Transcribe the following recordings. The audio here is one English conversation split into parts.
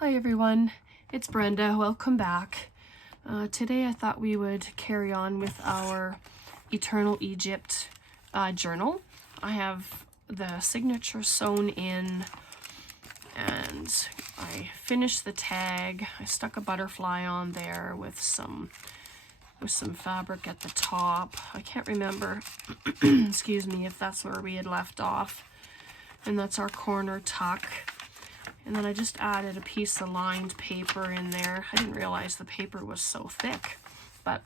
Hi everyone, it's Brenda. Welcome back. Today I thought we would carry on with our Eternal Egypt journal. I have the signature sewn in and I finished the tag. I stuck a butterfly on there with some fabric at the top. I can't remember, excuse me, if that's where we had left off. And that's our corner tuck. And then I just added a piece of lined paper in there. I didn't realize the paper was so thick. But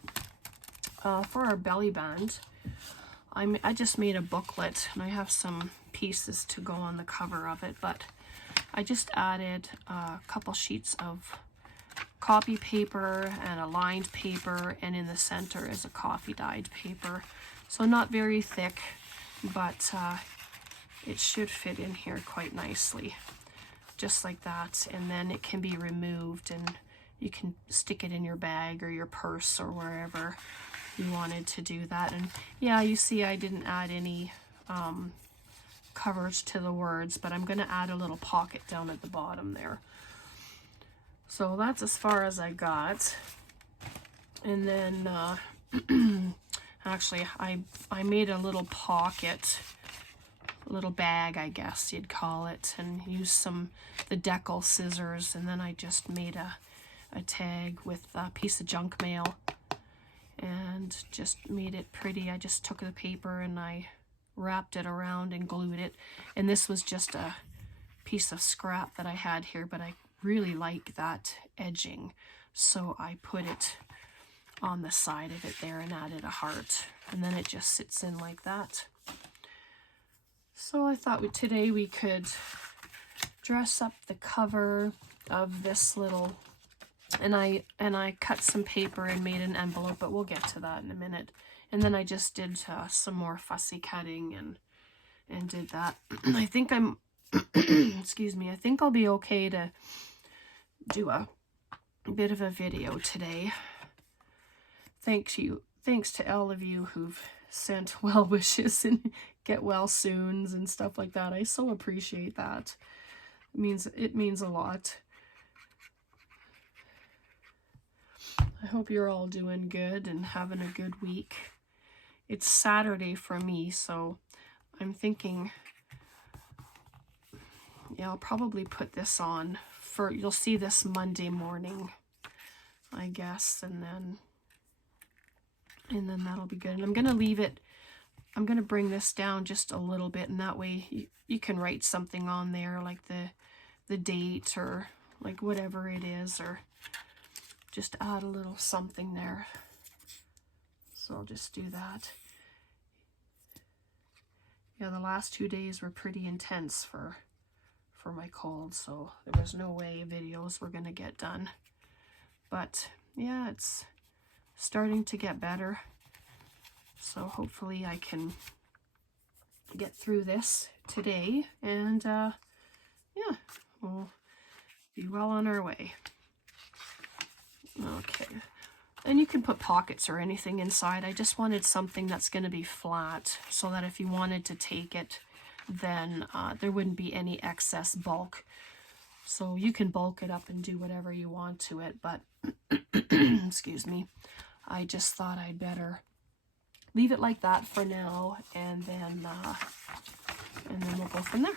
for our belly band, I just made a booklet, and I have some pieces to go on the cover of it. But I just added a couple sheets of copy paper and a lined paper, and in the center is a coffee dyed paper. So not very thick, but it should fit in here quite nicely. Just like that, and then it can be removed and you can stick it in your bag or your purse or wherever you wanted to do that. And yeah, you see I didn't add any covers to the words, but I'm going to add a little pocket down at the bottom there. So that's as far as I got. And then actually I made a little pocket, little bag, I guess you'd call it, and used the decal scissors, and then I just made a tag with a piece of junk mail and just made it pretty. I just took the paper and I wrapped it around and glued it, and this was just a piece of scrap that I had here, but I really like that edging, so I put it on the side of it there and added a heart, and then it just sits in like that. So I thought today we could dress up the cover of this little, and I cut some paper and made an envelope, but we'll get to that in a minute. And then I just did some more fussy cutting and did that. I think I'm, excuse me, I think I'll be okay to do a bit of a video today. Thanks to all of you who've sent well wishes and get well soons and stuff like that. I so appreciate that. It means a lot. I hope you're all doing good and having a good week. It's Saturday for me, so I'm thinking, yeah, I'll probably put this on for, you'll see this Monday morning, I guess, and then that'll be good. And I'm gonna leave it, I'm gonna bring this down just a little bit, and that way you can write something on there, like the date or like whatever it is, or just add a little something there. So I'll just do that. Yeah, the last 2 days were pretty intense for my cold, so there was no way videos were gonna get done. But yeah, it's starting to get better. So hopefully I can get through this today, and yeah, we'll be well on our way. Okay, and you can put pockets or anything inside. I just wanted something that's going to be flat, so that if you wanted to take it, then there wouldn't be any excess bulk. So you can bulk it up and do whatever you want to it, but excuse me, I just thought I'd better leave it like that for now, and then we'll go from there.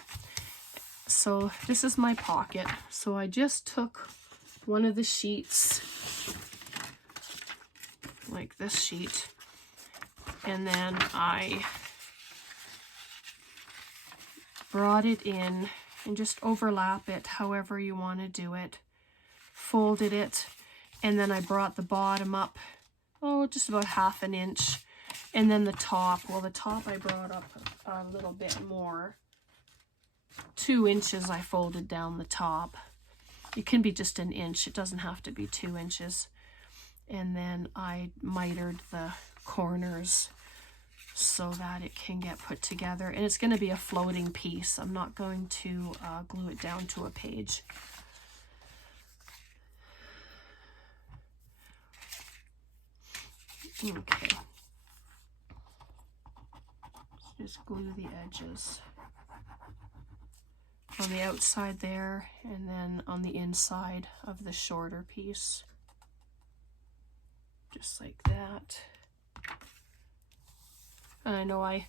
So this is my pocket. So I just took one of the sheets, like this sheet, and then I brought it in and just overlap it however you want to do it, folded it, and then I brought the bottom up, just about 1/2 inch. And then the top, well, the top I brought up a little bit more. 2 inches I folded down the top. It can be just 1 inch. It doesn't have to be 2 inches. And then I mitered the corners so that it can get put together. And it's going to be a floating piece. I'm not going to glue it down to a page. Okay. Just glue the edges. on the outside there, and then on the inside of the shorter piece. Just like that. And I know I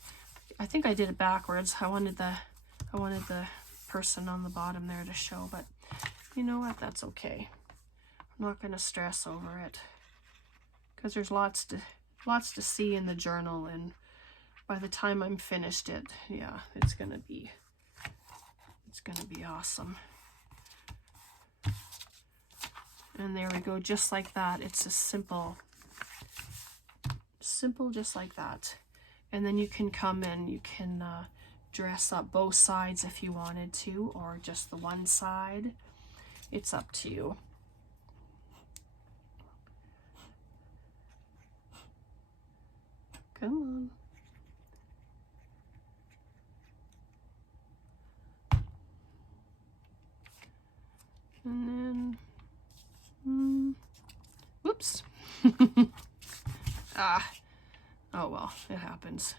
think I did it backwards. I wanted the person on the bottom there to show, but you know what? That's okay. I'm not gonna stress over it because there's lots to see in the journal, and by the time I'm finished it, yeah, it's gonna be awesome. And there we go, just like that. It's a simple just like that. And then you can come in, you can dress up both sides if you wanted to, or just the one side. It's up to you. Come on. And then, whoops. Oh well, it happens.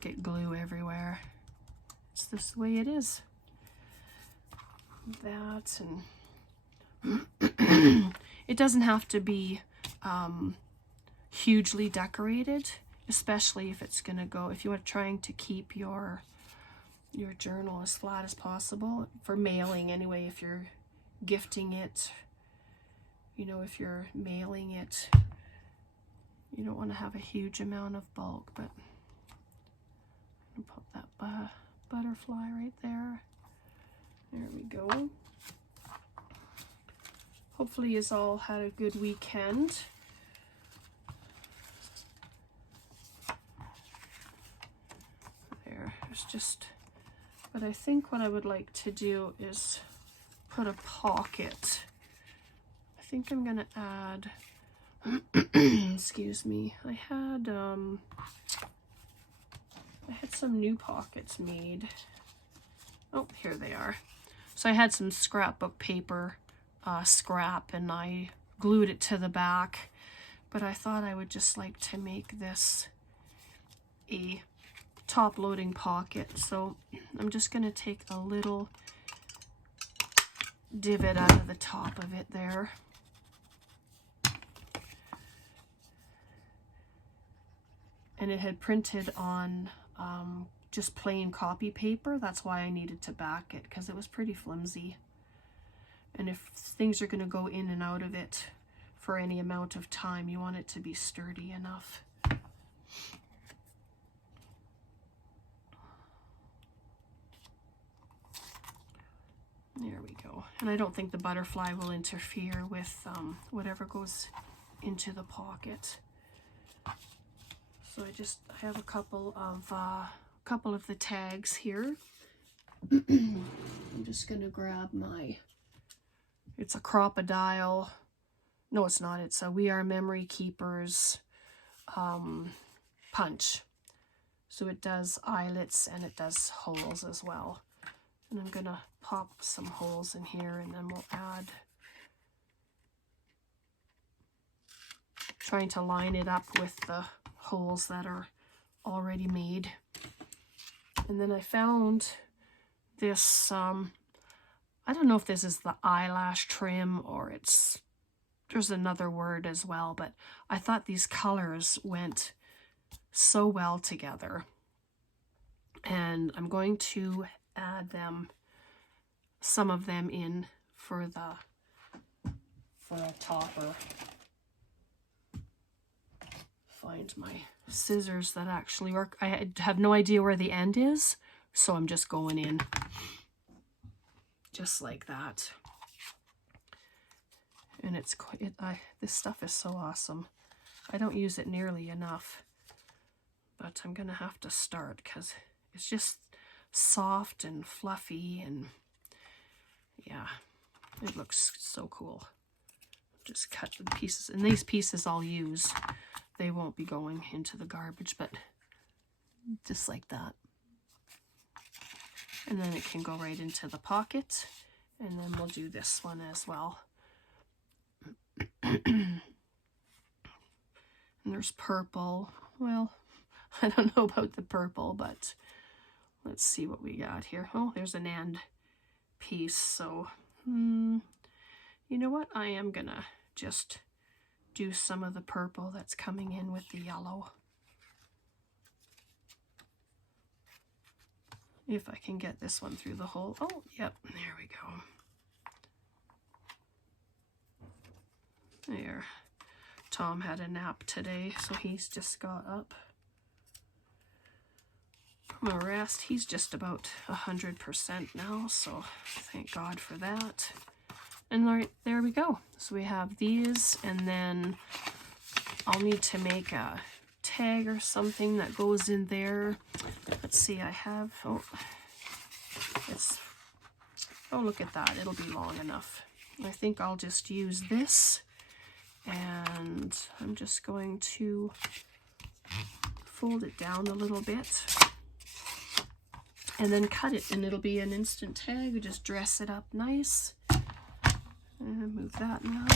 Get glue everywhere. It's just the way it is. That, and it doesn't have to be hugely decorated, especially if it's gonna go, if you are trying to keep your journal as flat as possible for mailing anyway. If you're gifting it, you know, if you're mailing it, you don't want to have a huge amount of bulk. But I'm gonna put that butterfly right there. There we go. Hopefully you all had a good weekend. There, it's just, but I think what I would like to do is put a pocket. I think I'm gonna add excuse me, I had some new pockets made. Oh, here they are. So I had some scrapbook paper scrap, and I glued it to the back, but I thought I would just like to make this a top loading pocket. So I'm just gonna take a little divot out of the top of it there. And it had printed on just plain copy paper. That's why I needed to back it, because it was pretty flimsy. And if things are going to go in and out of it for any amount of time, you want it to be sturdy enough. There we go. And I don't think the butterfly will interfere with whatever goes into the pocket. So I have a couple of the tags here. I'm just gonna grab it's a crocodile. No, it's not. It's a We Are Memory Keepers punch. So it does eyelets and it does holes as well. And I'm gonna pop some holes in here, and then we'll add, trying to line it up with the holes that are already made. And then I found this, I don't know if this is the eyelash trim or there's another word as well, but I thought these colors went so well together. And I'm going to add some of them in for a topper. Find my scissors that actually work. I have no idea where the end is, so I'm just going in just like that. And this stuff is so awesome. I don't use it nearly enough, but I'm gonna have to start because it's just soft and fluffy, and yeah, it looks so cool. Just cut the pieces, and these pieces I'll use. They won't be going into the garbage, but just like that. And then it can go right into the pocket. And then we'll do this one as well. And there's purple. Well, I don't know about the purple, but let's see what we got here. Oh, there's an end. piece, so you know what? I am gonna just do some of the purple that's coming in with the yellow. If I can get this one through the hole. Oh, yep, there we go. There. Tom had a nap today, so he's just got up from a rest. He's just about 100% now, so thank God for that. And right there we go. So we have these, and then I'll need to make a tag or something that goes in there. Let's see, I have, oh, look at that, it'll be long enough. I think I'll just use this, and I'm just going to fold it down a little bit and then cut it, and it'll be an instant tag. We just dress it up nice. And move that now.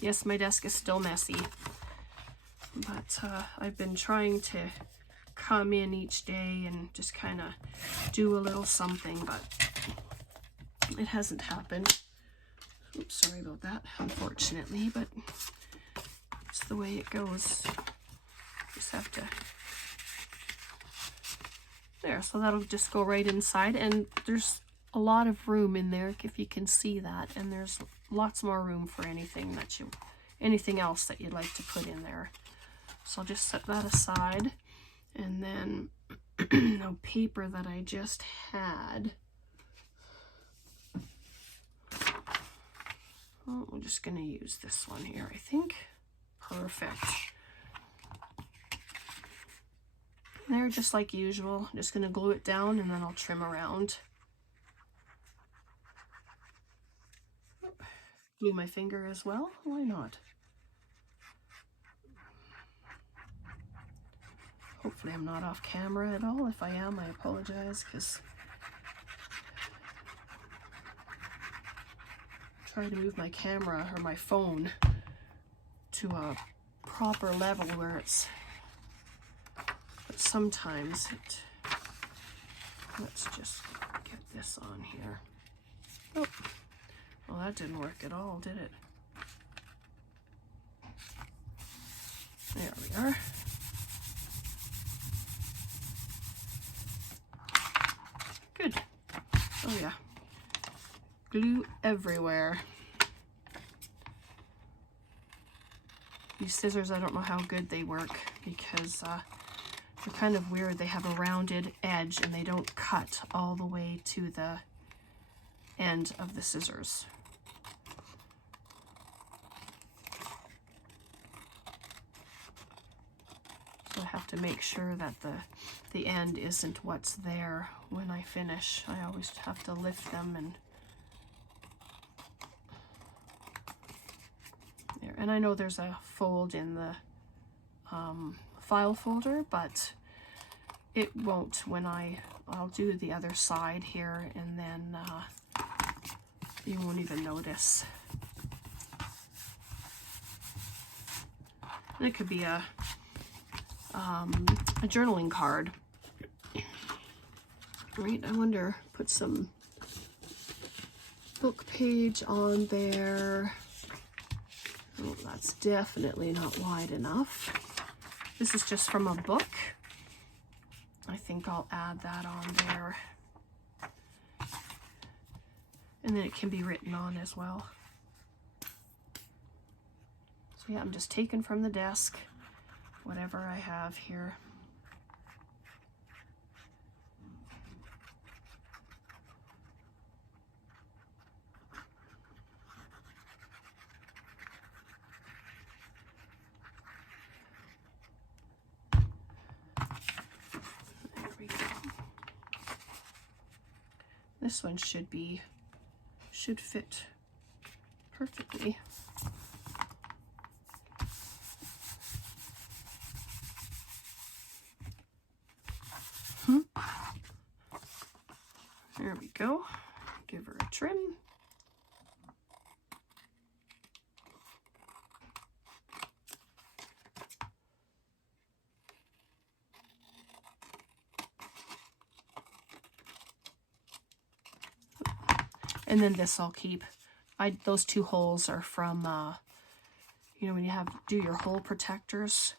Yes, my desk is still messy, but I've been trying to come in each day and just kind of do a little something, but it hasn't happened. Oops, sorry about that, unfortunately, but it's the way it goes. Just have to, there, so that'll just go right inside, and there's a lot of room in there, if you can see that, and there's lots more room for anything else that you'd like to put in there. So I'll just set that aside, and then the paper that I just had, well, we're just going to use this one here, I think. Perfect. There, just like usual, I'm just going to glue it down, and then I'll trim around. Glue my finger as well, why not? Hopefully I'm not off camera at all. If I am, I apologize, because I try to move my camera or my phone to a proper level where it's, but sometimes it, let's just get this on here. Oh, well, that didn't work at all, did it? There we are. Good. Oh yeah. Glue everywhere. These scissors, I don't know how good they work, because they're kind of weird. They have a rounded edge and they don't cut all the way to the end of the scissors. So I have to make sure that the end isn't what's there when I finish. I always have to lift them and there. And I know there's a fold in the file folder, but it won't when I'll do the other side here, and then you won't even notice. And it could be a journaling card. Right, I wonder, put some book page on there. Oh, that's definitely not wide enough. This is just from a book. I think I'll add that on there. And then it can be written on as well. So yeah, I'm just taking from the desk whatever I have here. There we go. This one should fit perfectly. There we go. Give her a trim. And then this I'll keep. Those 2 holes are from, you know, when you do your hole protectors,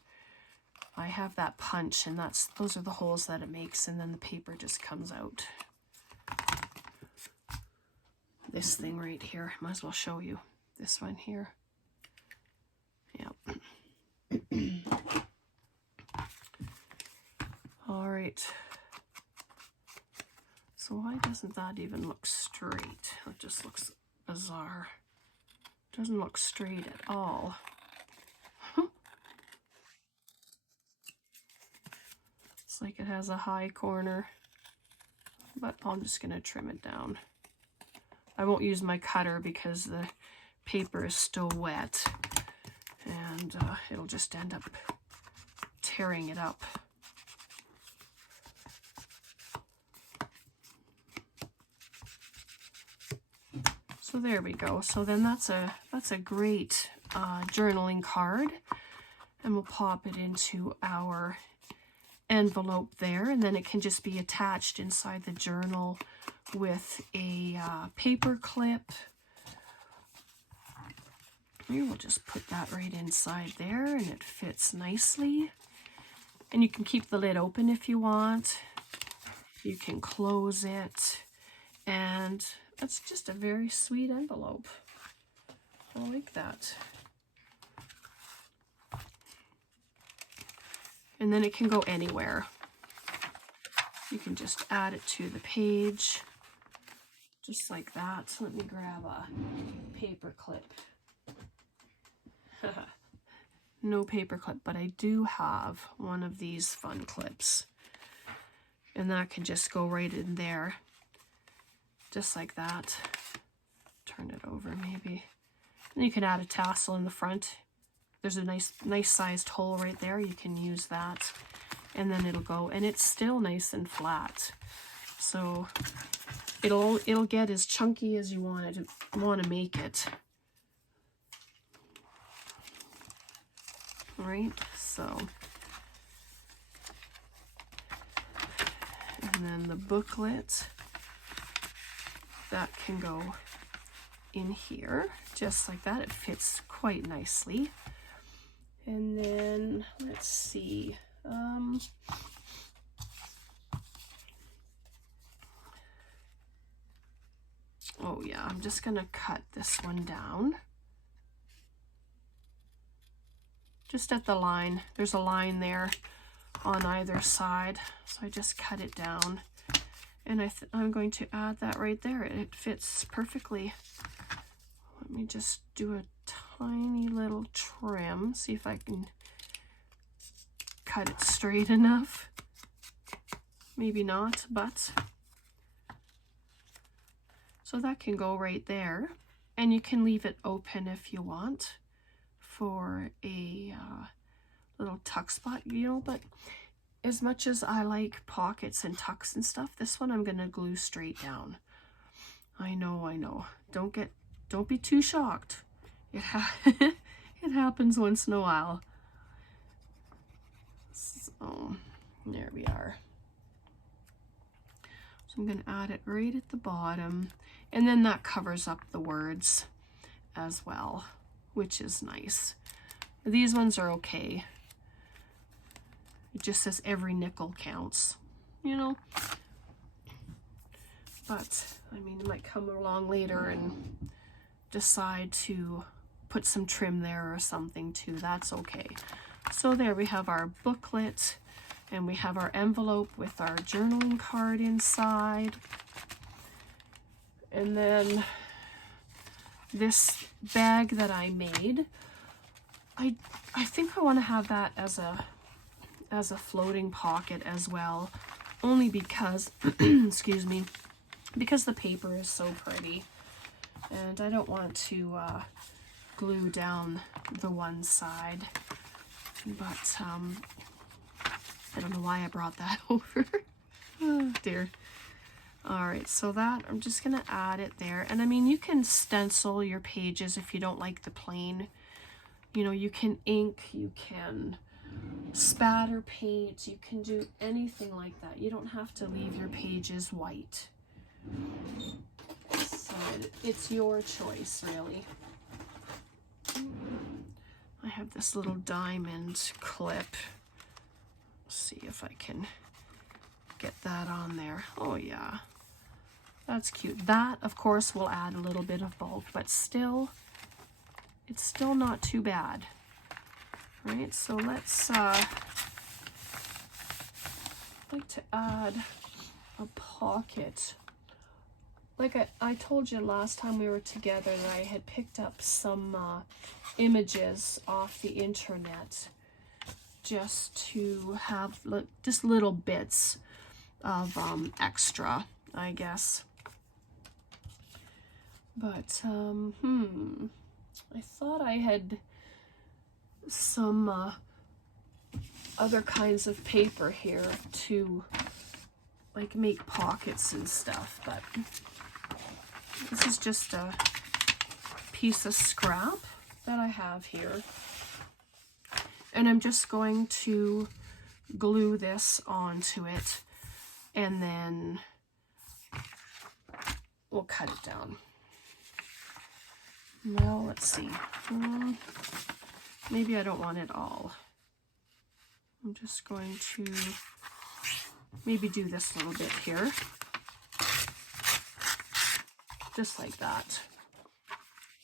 I have that punch, and those are the holes that it makes, and then the paper just comes out. This thing right here, might as well show you. This one here. Yep. All right. So why doesn't that even look straight? It just looks bizarre. Doesn't look straight at all. It's like it has a high corner, but I'm just gonna trim it down. I won't use my cutter because the paper is still wet, and it'll just end up tearing it up. So there we go. So then that's a great journaling card, and we'll pop it into our envelope there, and then it can just be attached inside the journal with a paper clip. We will just put that right inside there, and it fits nicely. And you can keep the lid open if you want. You can close it, and it's just a very sweet envelope. I like that. And then it can go anywhere. You can just add it to the page, just like that. So let me grab a paper clip. No paper clip, but I do have one of these fun clips. And that can just go right in there, just like that. Turn it over maybe. And you can add a tassel in the front. There's a nice sized hole right there. You can use that, and then it'll go, and it's still nice and flat. So it'll get as chunky as you want to make it. All right, so, and then the booklet, that can go in here, just like that. It fits quite nicely. And then, let's see, oh yeah, I'm just gonna cut this one down. Just at the line. There's a line there on either side, so I just cut it down. And I'm going to add that right there. It fits perfectly. Let me just do a tiny little trim, see if I can cut it straight enough. Maybe not, but so that can go right there, and you can leave it open if you want for a little tuck spot, you know. But as much as I like pockets and tucks and stuff, this one I'm gonna glue straight down. I know. Don't be too shocked. It happens once in a while. So there we are. So I'm going to add it right at the bottom, and then that covers up the words as well, which is nice. These ones are okay. It just says every nickel counts, you know. But I mean, it might come along later and decide to put some trim there or something too. That's okay. So there we have our booklet, and we have our envelope with our journaling card inside. And then this bag that I made, I think I want to have that as a floating pocket as well, only because excuse me, because the paper is so pretty, and I don't want to glue down the one side. But I don't know why I brought that over. Oh dear. All right, so that I'm just gonna add it there. And I mean, you can stencil your pages if you don't like the plain. You know, you can ink, you can spatter paint, you can do anything like that. You don't have to leave your pages white. So It's your choice, really. I have this little diamond clip. Let's see if I can get that on there. Oh yeah, that's cute. That, of course, will add a little bit of bulk, but still, it's still not too bad. Right, so let's, I'd like to add a pocket. Like I told you last time we were together that I had picked up some images off the internet just to have just little bits of extra, I guess. But, I thought I had some other kinds of paper here to like make pockets and stuff, but this is just a piece of scrap that I have here, and I'm just going to glue this onto it, and then we'll cut it down. Well, let's see. Maybe I don't want it all. I'm just going to maybe do this little bit here. Just like that.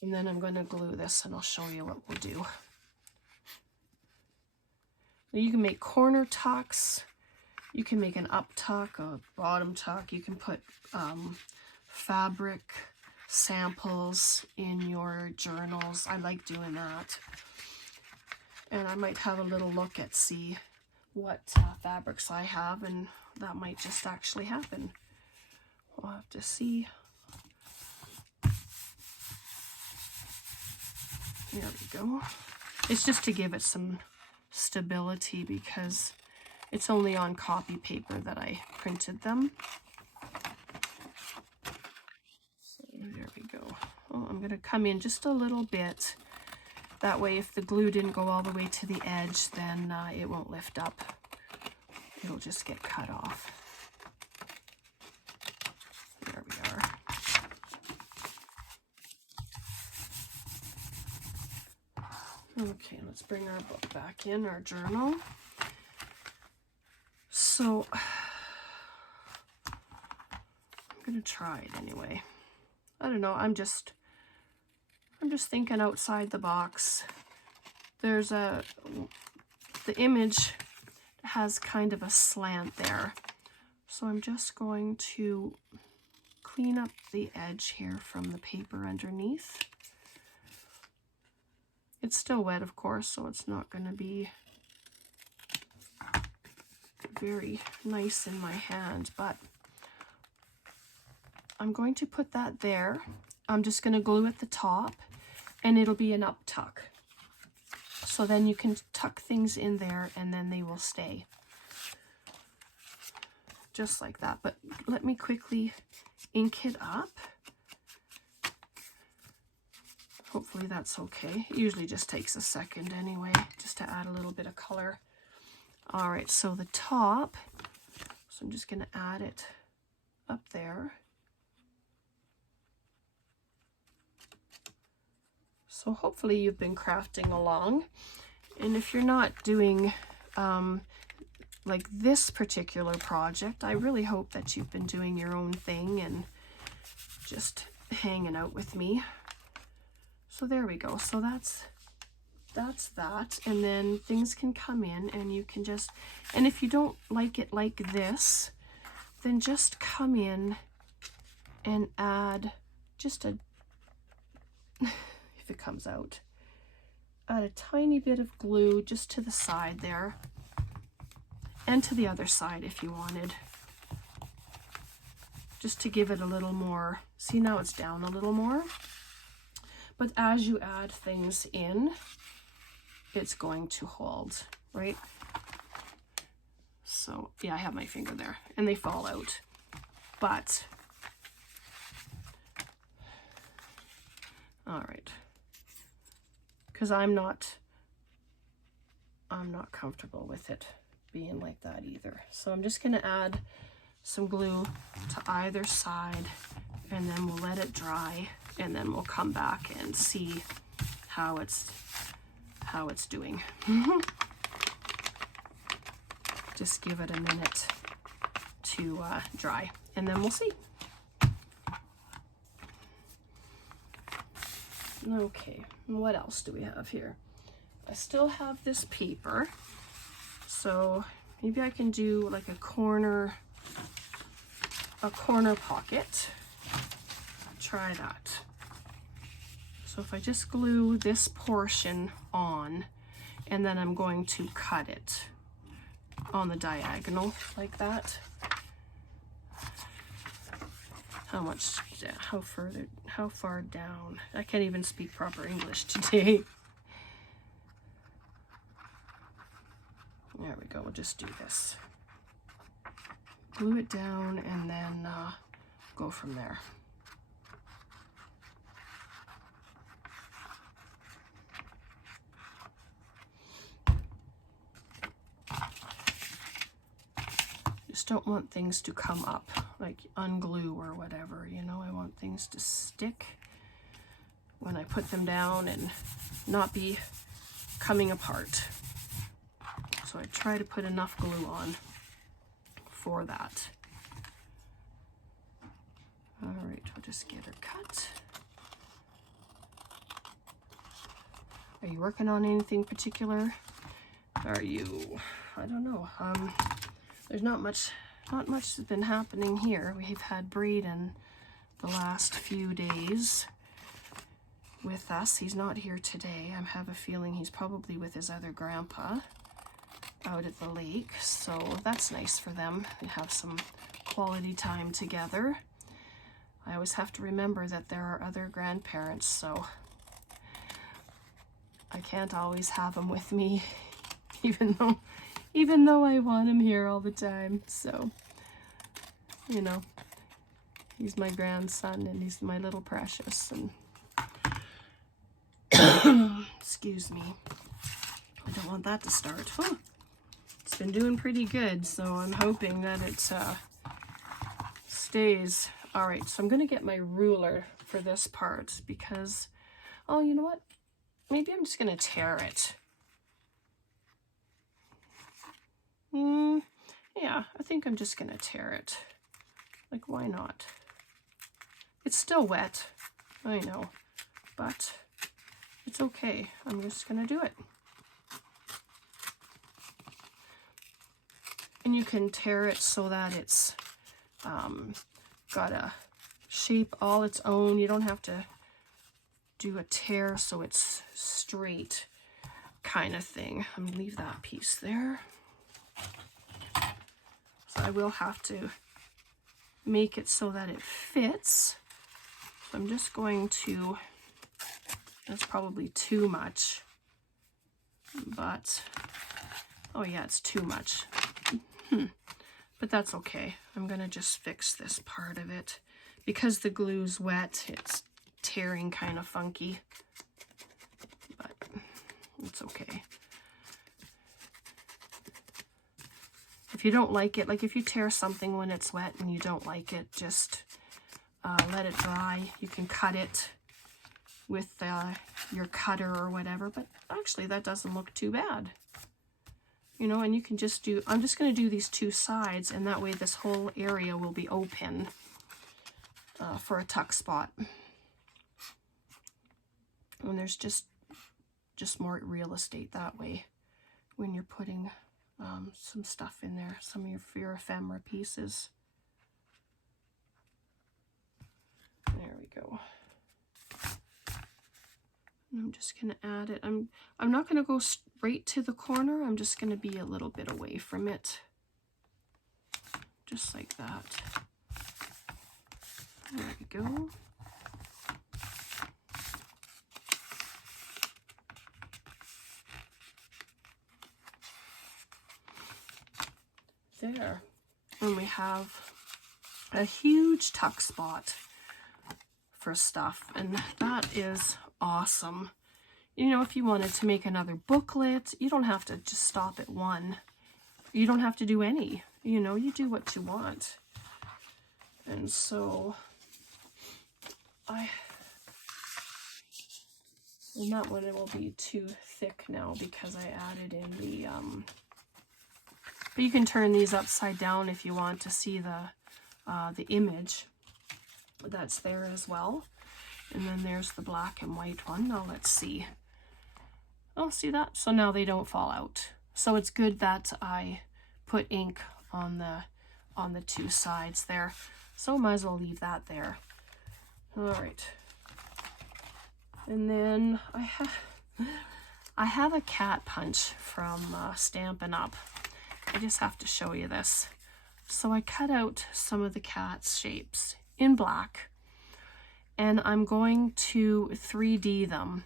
And then I'm going to glue this and I'll show you what we'll do. Now you can make corner tucks. You can make an up tuck, a bottom tuck. You can put fabric samples in your journals. I like doing that. And I might have a little look at see what fabrics I have, and that might just actually happen. We'll have to see. There we go. It's just to give it some stability because it's only on copy paper that I printed them. So there we go. Oh, I'm going to come in just a little bit. That way, if the glue didn't go all the way to the edge, then it won't lift up. It'll just get cut off. There we are. Okay, let's bring our book back in, our journal. So, I'm going to try it anyway. I don't know, I'm just thinking outside the box. There's the image has kind of a slant there. So I'm just going to clean up the edge here from the paper underneath. It's still wet, of course, so it's not going to be very nice in my hand, but I'm going to put that there. I'm just going to glue at the top, and it'll be an up tuck. So then you can tuck things in there and then they will stay. Just like that. But let me quickly ink it up. Hopefully that's okay. It usually just takes a second anyway, just to add a little bit of color. All right, so the top, so I'm just going to add it up there. So hopefully you've been crafting along, and if you're not doing like this particular project, I really hope that you've been doing your own thing and just hanging out with me. So there we go. So that's that, and then things can come in and you can just, and if you don't like it like this, then just come in and add just a if it comes out, add a tiny bit of glue just to the side there, and to the other side if you wanted, just to give it a little more. See, now it's down a little more, but as you add things in, it's going to hold, right? So yeah, I have my finger there and they fall out, but all right. Because I'm not comfortable with it being like that either. So I'm just going to add some glue to either side and then we'll let it dry, and then we'll come back and see how it's doing. Just give it a minute to dry, and then we'll see. Okay, what else do we have here? I still have this paper, so maybe I can do like a corner pocket. Try that. So if I just glue this portion on, and then I'm going to cut it on the diagonal like that. How far down? I can't even speak proper English today. There we go, we'll just do this. Glue it down and then go from there. Just don't want things to come up, like unglue or whatever, you know. I want things to stick when I put them down and not be coming apart. So I try to put enough glue on for that. All right, we'll just get her cut. Are you working on anything particular? Are you, I don't know. There's not much has been happening here. We've had Braden the last few days with us. He's not here today. I have a feeling he's probably with his other grandpa out at the lake, so that's nice for them. They have some quality time together. I always have to remember that there are other grandparents, so I can't always have them with me, even though I want him here all the time. So, you know, he's my grandson and he's my little precious. And excuse me, I don't want that to start. Oh, it's been doing pretty good, so I'm hoping that it stays. All right, so I'm gonna get my ruler for this part because, oh, you know what? Maybe I'm just gonna tear it. Yeah, I think I'm just gonna tear it. Like, why not? It's still wet, I know, but it's okay. I'm just gonna do it. And you can tear it so that it's got a shape all its own. You don't have to do a tear so it's straight kind of thing. I'm gonna leave that piece there. So I will have to make it so that it fits. So I'm just going to, that's probably too much, but, oh yeah, it's too much. But that's okay. I'm gonna just fix this part of it. Because the glue's wet, it's tearing kind of funky, but it's okay. If you don't like it, like if you tear something when it's wet and you don't like it, just let it dry. You can cut it with your cutter or whatever, but actually that doesn't look too bad. You know, and you can just do, I'm just going to do these two sides, and that way this whole area will be open for a tuck spot. And there's just more real estate that way when you're putting some stuff in there, some of your ephemera pieces. There we go. And I'm just going to add it. I'm not going to go straight to the corner. I'm just going to be a little bit away from it. Just like that. There we go. There. And we have a huge tuck spot for stuff, and that is awesome. You know, if you wanted to make another booklet, you don't have to just stop at one. You don't have to do any. You know, you do what you want. And so and that one it will be too thick now because I added in the, but you can turn these upside down if you want to see the image that's there as well. And then there's the black and white one. Now let's see. Oh, see that? So now they don't fall out. So it's good that I put ink on the two sides there. So might as well leave that there. All right. And then I have a cat punch from Stampin' Up. I just have to show you this. So I cut out some of the cat's shapes in black, and I'm going to 3D them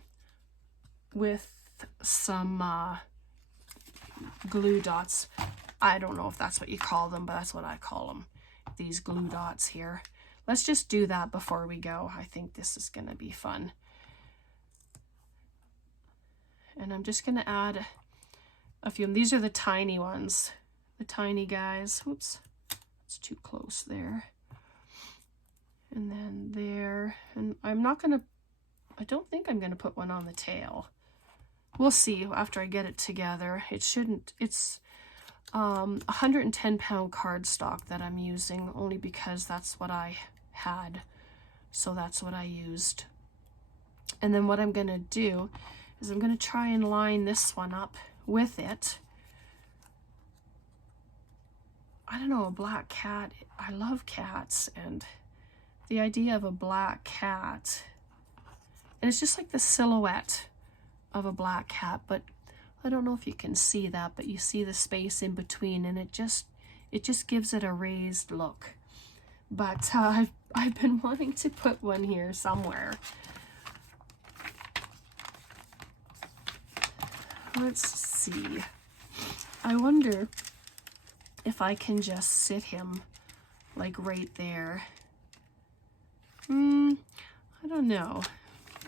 with some glue dots. I don't know if that's what you call them, but that's what I call them, these glue dots here. Let's just do that before we go. I think this is going to be fun. And I'm just going to add a few. These are the tiny ones, the tiny guys. Oops, it's too close there. And then there. And I'm not going to, I don't think I'm going to put one on the tail. We'll see after I get it together. It shouldn't, it's 110-pound cardstock that I'm using, only because that's what I had. So that's what I used. And then what I'm going to do is I'm going to try and line this one up with it. I don't know, a black cat. I love cats, and the idea of a black cat, and it's just like the silhouette of a black cat, but I don't know if you can see that, but you see the space in between, and it just gives it a raised look. But I've been wanting to put one here somewhere. Let's see. I wonder if I can just sit him like right there. I don't know,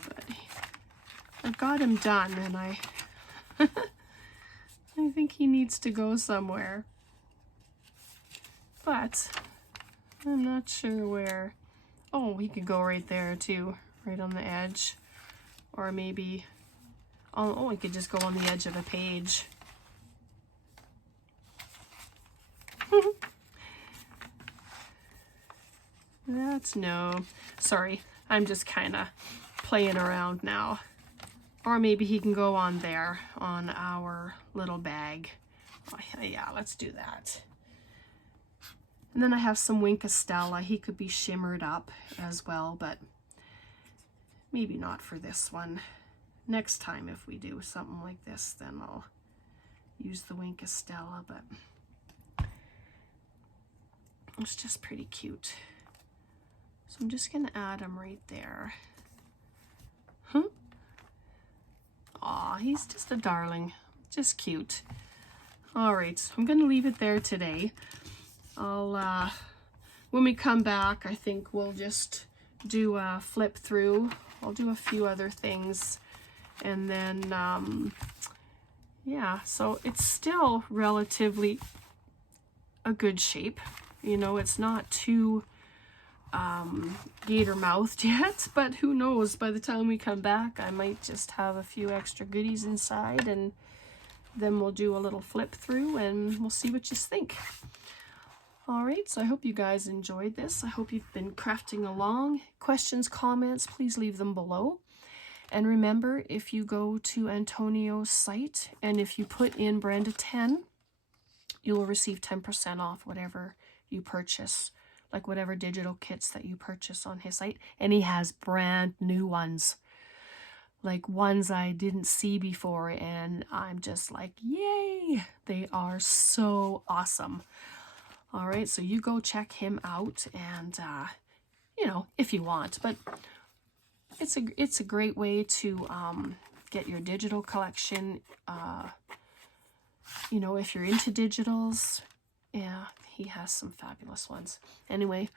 but I've got him done, and I think he needs to go somewhere, but I'm not sure where. Oh, he could go right there too, right on the edge, or maybe, oh, he could just go on the edge of a page. That's no, sorry, I'm just kind of playing around now. Or maybe he can go on there, on our little bag. Oh, yeah, let's do that. And then I have some Wink of Stella. He could be shimmered up as well, but maybe not for this one. Next time if we do something like this, then I'll use the Wink of Stella, but it's just pretty cute. So I'm just going to add him right there. Aw, he's just a darling. Just cute. All right, so I'm going to leave it there today. I'll, when we come back, I think we'll just do a flip through. I'll do a few other things. And then, yeah, so it's still relatively a good shape. You know, it's not too gator mouthed yet, but who knows, by the time we come back I might just have a few extra goodies inside, and then we'll do a little flip through and we'll see what you think. All right, so I hope you guys enjoyed this. I hope you've been crafting along. Questions, comments, please leave them below. And remember, if you go to Antonio's site and if you put in Brenda 10, you will receive 10% off whatever you purchase, like whatever digital kits that you purchase on his site. And he has brand new ones, like ones I didn't see before, and I'm just like, yay, they are so awesome. All right, so you go check him out, and you know, if you want, but it's a great way to get your digital collection. You know, if you're into digitals, yeah, he has some fabulous ones. Anyway,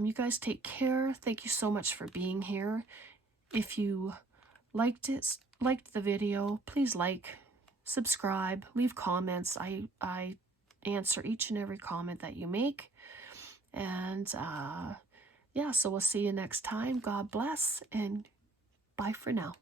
you guys take care. Thank you so much for being here. If you liked the video, please like, subscribe, leave comments. I answer each and every comment that you make. And yeah, so we'll see you next time. God bless, and bye for now.